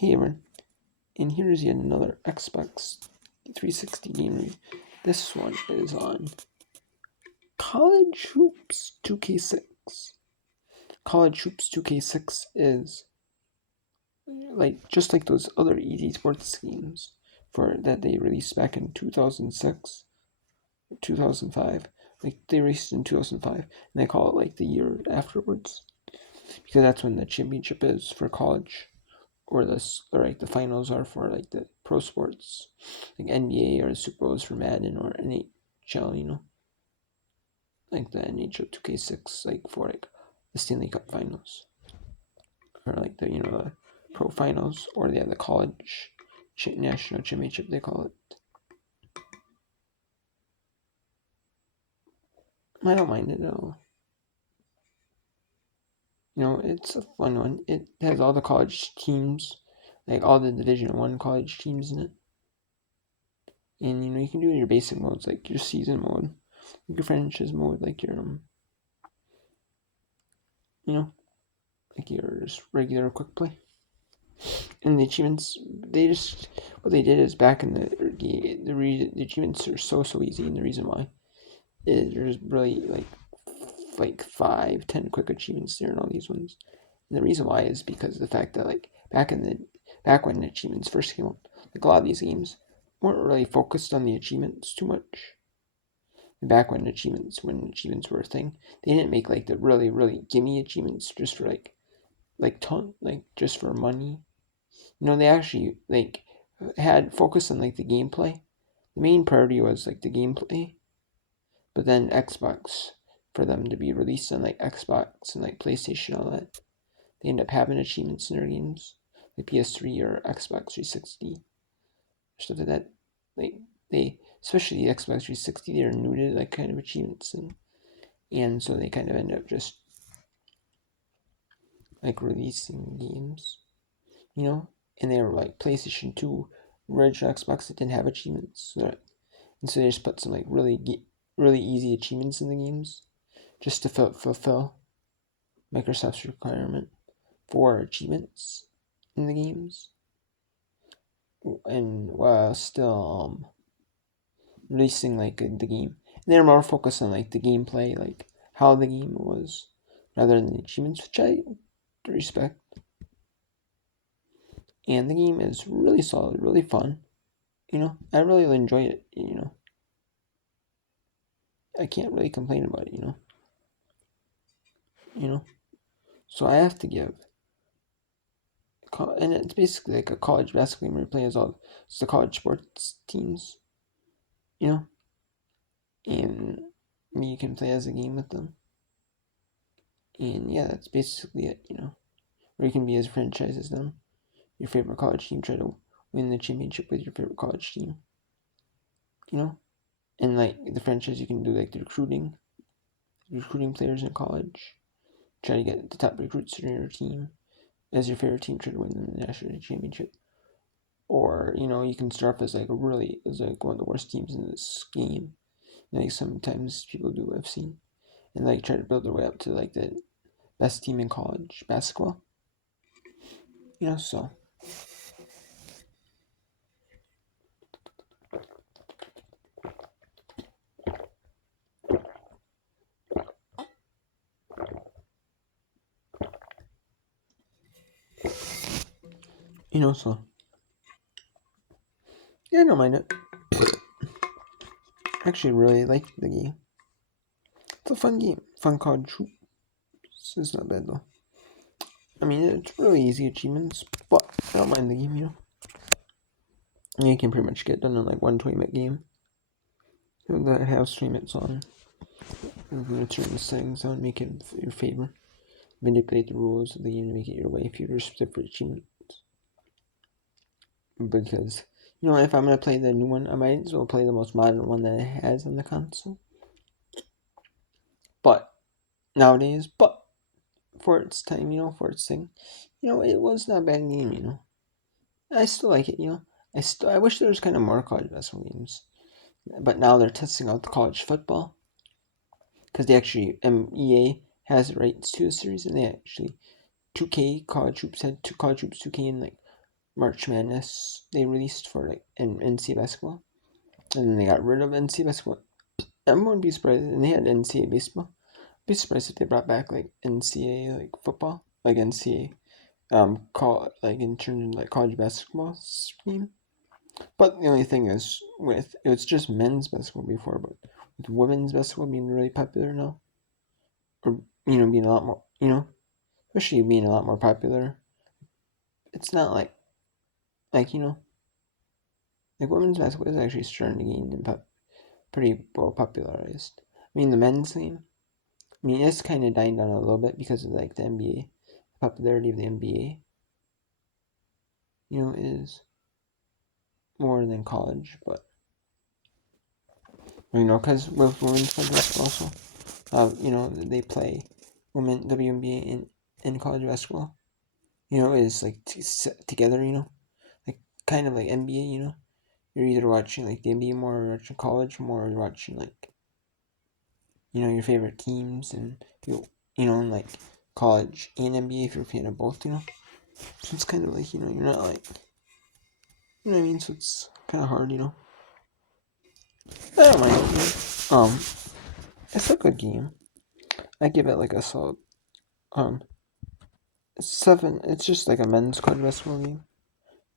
Hey everyone, and here's yet another Xbox 360 game review. This one is on College Hoops 2K6. College Hoops 2K6 is just like those other easy sports games that they released back in 2006, 2005. Like they released in 2005, and they call it like the year afterwards because that's when the championship is for college. Or the finals are for like the pro sports, like NBA, or the Super Bowls for Madden, or NHL, like the NHL 2K6, like for like the Stanley Cup finals, or like the pro finals, or they have the college national championship, they call it. I don't mind it at all. It's a fun one. It has all the college teams, like all the Division 1 college teams in it. And you can do your basic modes, like your season mode, your franchise mode, like your like your just regular quick play. And the achievements, what they did is back in the achievements are so easy, and the reason why is there's really like 5-10 quick achievements there in all these ones. And the reason why is because of the fact that like back when the achievements first came out, like a lot of these games weren't really focused on the achievements too much. Back when achievements were a thing, they didn't make like the really gimme achievements just for just for money. They actually had focused on like the gameplay. The main priority was like the gameplay, but then Xbox, for them to be released on like Xbox and like PlayStation, all that, they end up having achievements in their games, like PS3 or Xbox 360, stuff like that. Like they, especially the Xbox 360, they're new to like kind of achievements, and so they kind of end up just like releasing games, and they were like PlayStation 2, original Xbox that didn't have achievements, and so they just put some like really easy achievements in the games just to fulfill Microsoft's requirement for achievements in the games, and while still releasing like the game. And they're more focused on like the gameplay, like how the game was, rather than the achievements, which I respect. And the game is really solid, really fun. I really enjoy it. I can't really complain about it. So I have to give, and it's basically like a college basketball game where you play as all the college sports teams, and you can play as a game with them. And yeah, that's basically it. Or you can be as a franchise as them. Your favorite college team, try to win the championship with your favorite college team. And like the franchise, you can do like the recruiting players in college. Try to get the top recruits in your team as your favorite team, try to win the national championship. Or you can start off as like one of the worst teams in this game. Like sometimes people do, I've seen, and like try to build their way up to like the best team in college basketball. So so yeah, I don't mind it. I actually really like the game. It's a fun game. Fun college hoops. It's not bad though. I mean, it's really easy achievements, but I don't mind the game. You can pretty much get done in like 1 20-minute game. That have stream its on. You can turn the settings on, make it your favor. Manipulate the rules of the game to make it your way if you wish for achievements. Because, if I'm going to play the new one, I might as well play the most modern one that it has on the console. But, nowadays, for its time, for its thing, it was not a bad game, I still like it, I wish there was kind of more college basketball games. But now they're testing out the college football. Because they actually, EA has rights to the series, and they actually, 2K College Hoops had College Hoops 2K, and like March Madness they released for like NCAA basketball, and then they got rid of NCAA basketball. I wouldn't be surprised, and they had NCAA baseball. I'd be surprised if they brought back like NCAA like football, like NCAA call like in terms of like college basketball scheme. But the only thing is, with it was just men's basketball before, but with women's basketball being really popular now, or being a lot more, especially being a lot more popular, it's not like women's basketball is actually starting to gain pretty well popularized. I mean, the men's game, I mean, it's kind of dying down a little bit because of like the NBA, the popularity of the NBA, is more than college, but because with women's college basketball also, they play women WNBA in college basketball. It's like together. Like kind of like NBA. You're either watching like the NBA more, or you're watching college more, or you're watching like your favorite teams, and in like college and NBA if you're a fan of both. So it's kind of like you're not like what I mean. So it's kind of hard. I don't mind. It's a good game. I give it like a solid 7. It's just like a men's college basketball game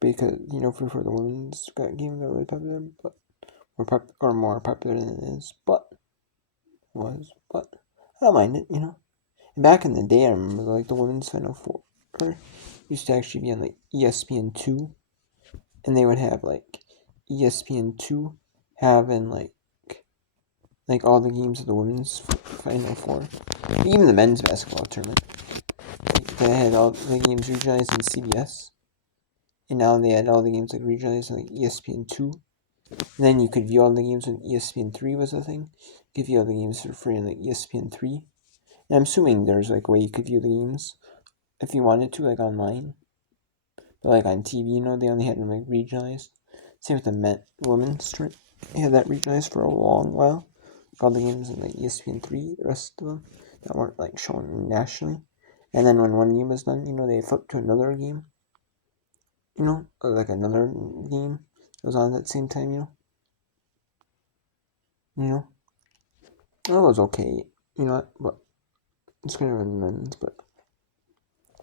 because for the women's game they're really popular, but more popular than it is, but I don't mind it. Back in the day, I remember like the women's Final Four used to actually be on like ESPN2, and they would have like ESPN2 having like all the games of the women's Final Four, even the men's basketball tournament. Like, they had all the games regionalized in CBS, and now they had all the games like regionalized on like ESPN2. And then you could view all the games when ESPN3 was a thing. Give you all the games for free on like ESPN3. And I'm assuming there's like a way you could view the games if you wanted to, like online. But like on TV, they only had them like regionalized. Same with the women's tournament. They had that regionalized for a long while. Like all the games in like ESPN3, the rest of them that weren't like shown nationally. And then when one game was done, they flipped to another game. Or like another game that was on at the same time. That was okay. But it's kind of in men's. But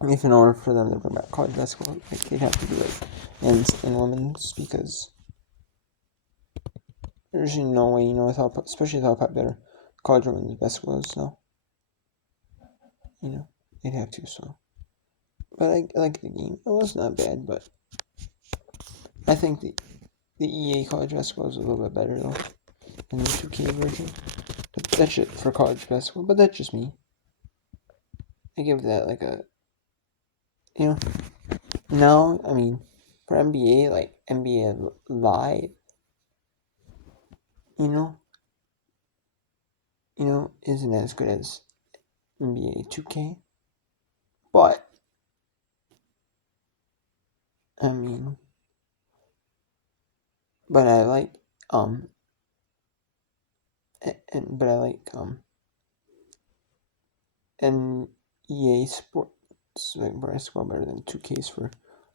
if in order for them to bring back college basketball, like they'd have to do like men's and women's because there's no way, especially with how popular college women's basketball is now. They'd have to, so. But I like the game. It was not bad, but I think the EA college basketball is a little bit better, though, than the 2K version. But that's it for college basketball, but that's just me. I give that like a, now, I mean, for NBA, like NBA Live, isn't as good as NBA 2K. But I mean, but I like but I like and EA Sports like basketball better than 2K's for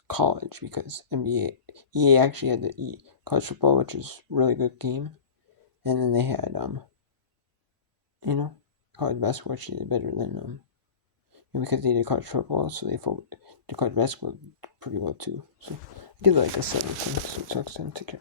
college because EA actually had the college football, which is a really good game, and then they had college basketball, which is better than because they did college football, so they did college basketball pretty well too. So I give it like a 7. So talk to them. Take care.